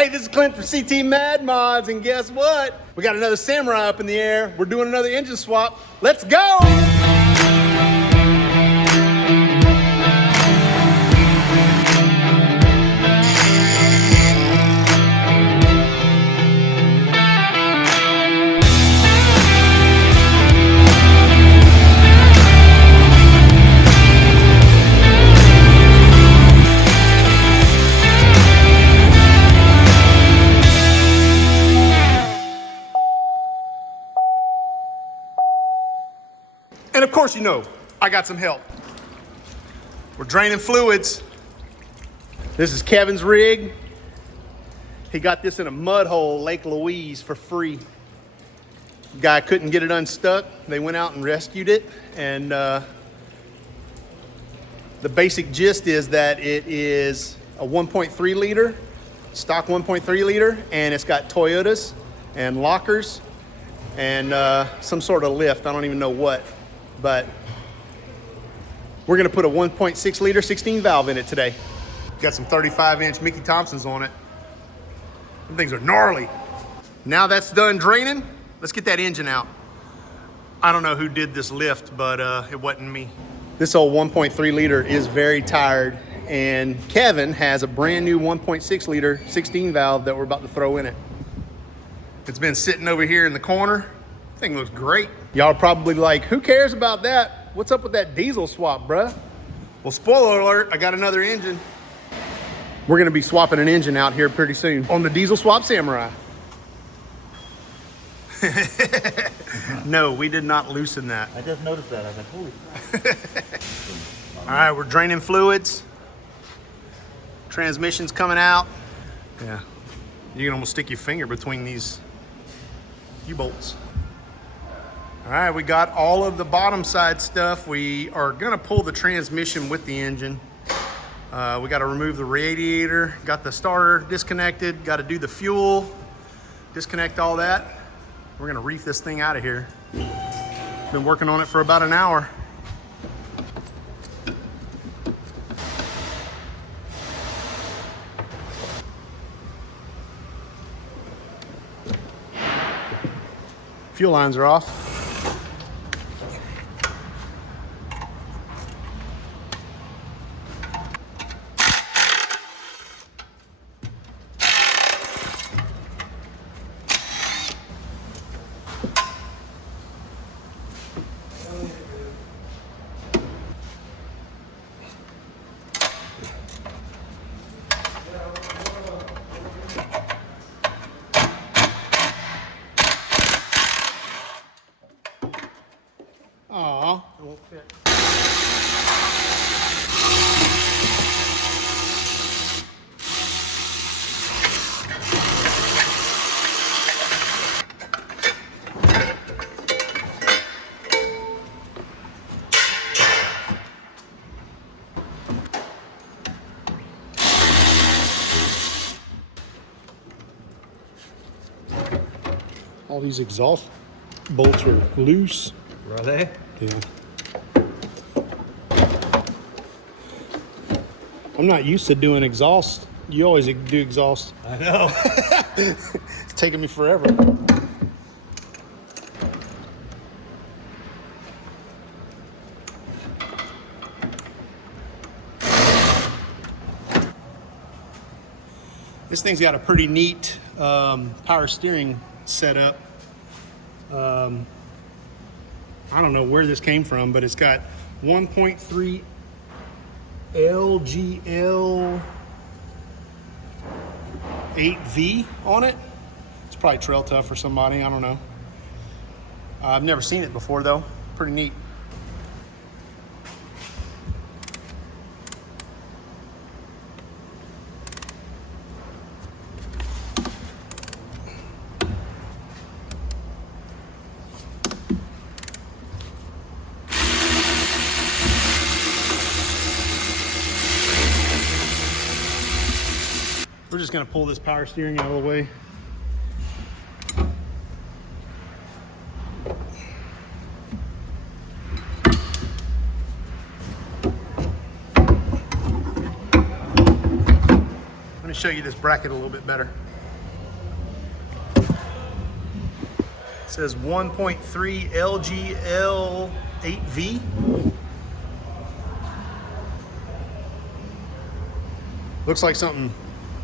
Hey, this is Clint from CT Mad Mods, and guess what? We got another Samurai up in the air. We're doing another engine swap. Let's go! And of course, you know, I got some help. We're draining fluids. This is Kevin's rig. He got this in a mud hole, Lake Louise, for free. Guy couldn't get it unstuck. They went out and rescued it. And the basic gist is that it is a 1.3 liter, stock 1.3 liter, and it's got Toyotas and lockers and some sort of lift. I don't even know what. But we're gonna put a 1.6 liter 16 valve in it today. Got some 35-inch Mickey Thompsons on it. Them things are gnarly. Now that's done draining, let's get that engine out. I don't know who did this lift, but it wasn't me. This old 1.3 liter is very tired, and Kevin has a brand new 1.6 liter 16 valve that we're about to throw in it. It's been sitting over here in the corner. Thing looks great. Y'all are probably like, who cares about that? What's up with that diesel swap, bruh? Well, spoiler alert, I got another engine. We're gonna be swapping an engine out here pretty soon on the diesel swap Samurai. No, we did not loosen that. I just noticed that. I was like, holy crap. All right, we're draining fluids. Transmission's coming out. Yeah, you can almost stick your finger between these U-bolts. All right, we got all of the bottom side stuff. We are gonna pull the transmission with the engine. We gotta remove the radiator, got the starter disconnected, gotta do the fuel, disconnect all that. We're gonna reef this thing out of here. Been working on it for about an hour. Fuel lines are off. Aw, it won't fit. All these exhaust bolts are loose. Are they? Yeah. I'm not used to doing exhaust. You always do exhaust. I know. It's taking me forever. This thing's got a pretty neat power steering setup. I don't know where this came from, but it's got 1.3 LGL 8V on it. It's probably Trail Tough for somebody, I don't know. I've never seen it before though, pretty neat. We're just gonna pull this power steering out of the way. Let me show you this bracket a little bit better. It says 1.3 LGL8V. Looks like something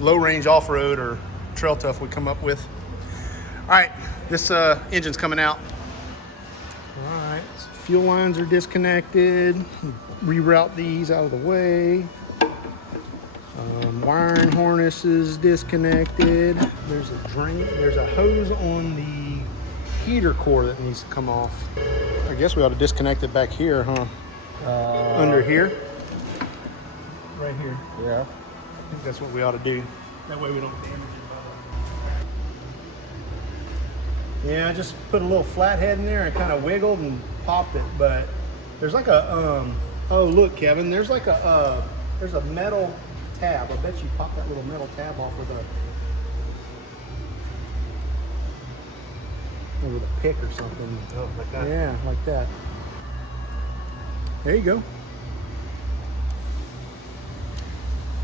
low range off-road or trail tough would come up with. All right, this engine's coming out. All right, so fuel lines are disconnected. Reroute these out of the way. Wiring harness is disconnected. There's a drain. There's a hose on the heater core that needs to come off. I guess we ought to disconnect it back here, huh? Under here. Right here. Yeah. I think that's what we ought to do. That way we don't damage it. Yeah, I just put a little flathead in there and kind of wiggled and popped it, but there's like a oh look, Kevin, there's like a there's a metal tab. I bet you pop that little metal tab off with a pick or something. Oh, like that? Yeah, like that. There you go.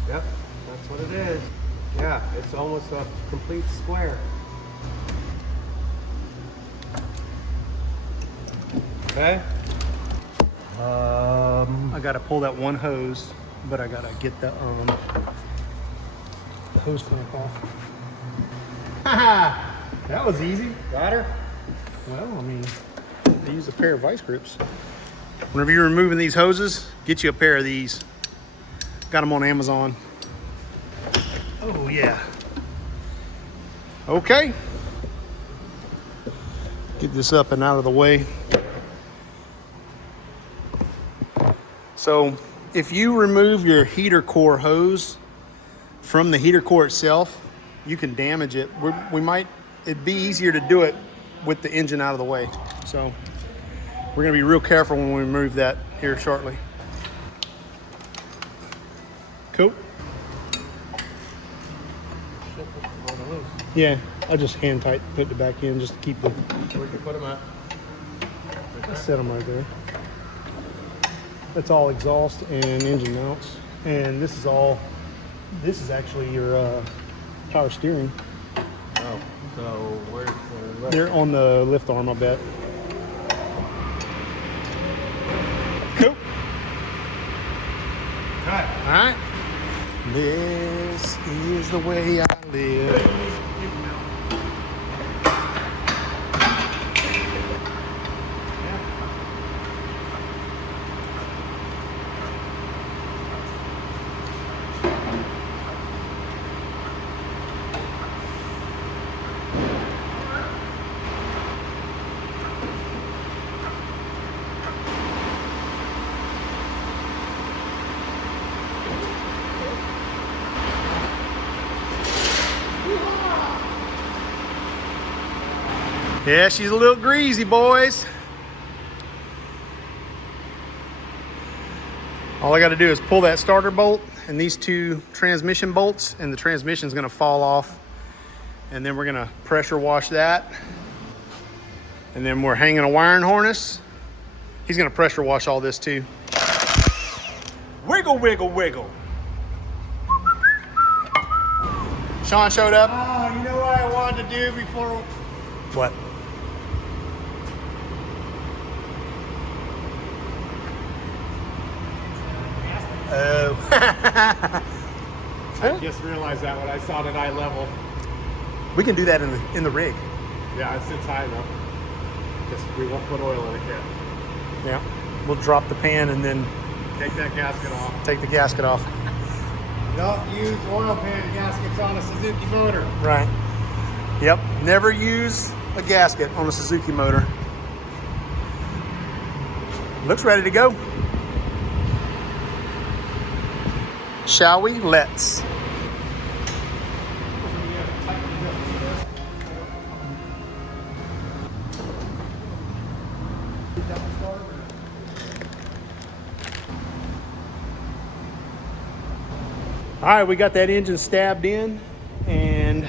Yep, that's what it is. Yeah, it's almost a complete square. Okay. I gotta pull that one hose, but I gotta get the hose clamp off. Haha! That was easy. Got her? Well, I mean, I use a pair of vice grips. Whenever you're removing these hoses, get you a pair of these. Got them on Amazon. Oh yeah. Okay. Get this up and out of the way. So if you remove your heater core hose from the heater core itself, you can damage it. It'd be easier to do it with the engine out of the way. So we're gonna be real careful when we remove that here shortly. Cool. Yeah, I just hand tight put it back in just to keep the. Where'd you put them at? I set them right there. That's all exhaust and engine mounts, and this is actually your power steering. Oh, so where's the lift? They're on the lift arm, I bet. Cool. All right. This is the way I live. Yeah, she's a little greasy, boys. All I got to do is pull that starter bolt and these two transmission bolts, and the transmission's going to fall off. And then we're going to pressure wash that. And then we're hanging a wiring harness. He's going to pressure wash all this too. Wiggle, wiggle, wiggle. Sean showed up. Oh, you know what I wanted to do before? What? Oh. I just realized that when I saw it at eye level. We can do that in the rig. Yeah, it sits high enough. Just we won't put oil in it yet. Yeah. We'll drop the pan and then Take that gasket off. take the gasket off. Don't use oil pan gaskets on a Suzuki motor. Right. Yep. Never use a gasket on a Suzuki motor. Looks ready to go. Shall we? Let's. All right, we got that engine stabbed in, and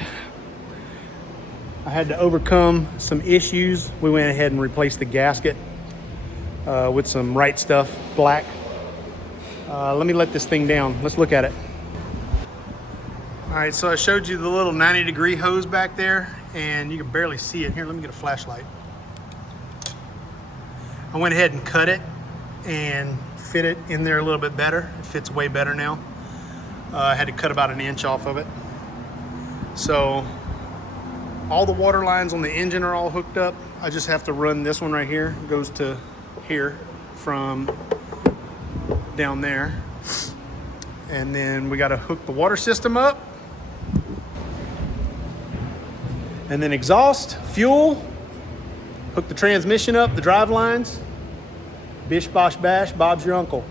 I had to overcome some issues. We went ahead and replaced the gasket with some Right Stuff black. Let me let this thing down. Let's look at it. All right, so I showed you the little 90-degree hose back there, and you can barely see it. Here, let me get a flashlight. I went ahead and cut it and fit it in there a little bit better. It fits way better now. I had to cut about an inch off of it. So all the water lines on the engine are all hooked up. I just have to run this one right here. It goes to here from down there. And then we got to hook the water system up. And then exhaust, fuel, hook the transmission up, the drive lines. Bish, bosh, bash, Bob's your uncle.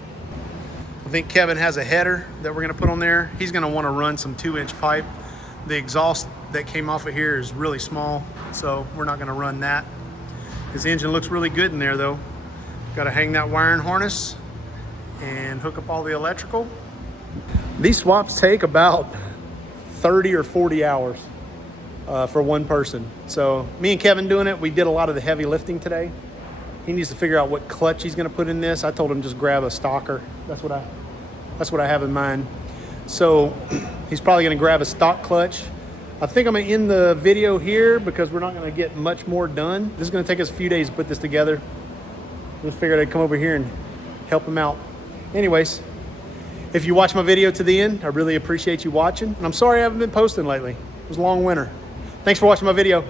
I think Kevin has a header that we're gonna put on there. He's gonna wanna run some 2-inch pipe. The exhaust that came off of here is really small, so we're not gonna run that. His engine looks really good in there though. Gotta hang that wiring harness and hook up all the electrical. These swaps take about 30 or 40 hours for one person. So me and Kevin doing it, we did a lot of the heavy lifting today. He needs to figure out what clutch he's gonna put in this. I told him just grab a stalker. That's what I have in mind. So he's probably gonna grab a stock clutch. I think I'm gonna end the video here because we're not gonna get much more done. This is gonna take us a few days to put this together. Just figured I'd come over here and help him out. Anyways, if you watch my video to the end, I really appreciate you watching. And I'm sorry I haven't been posting lately. It was a long winter. Thanks for watching my video.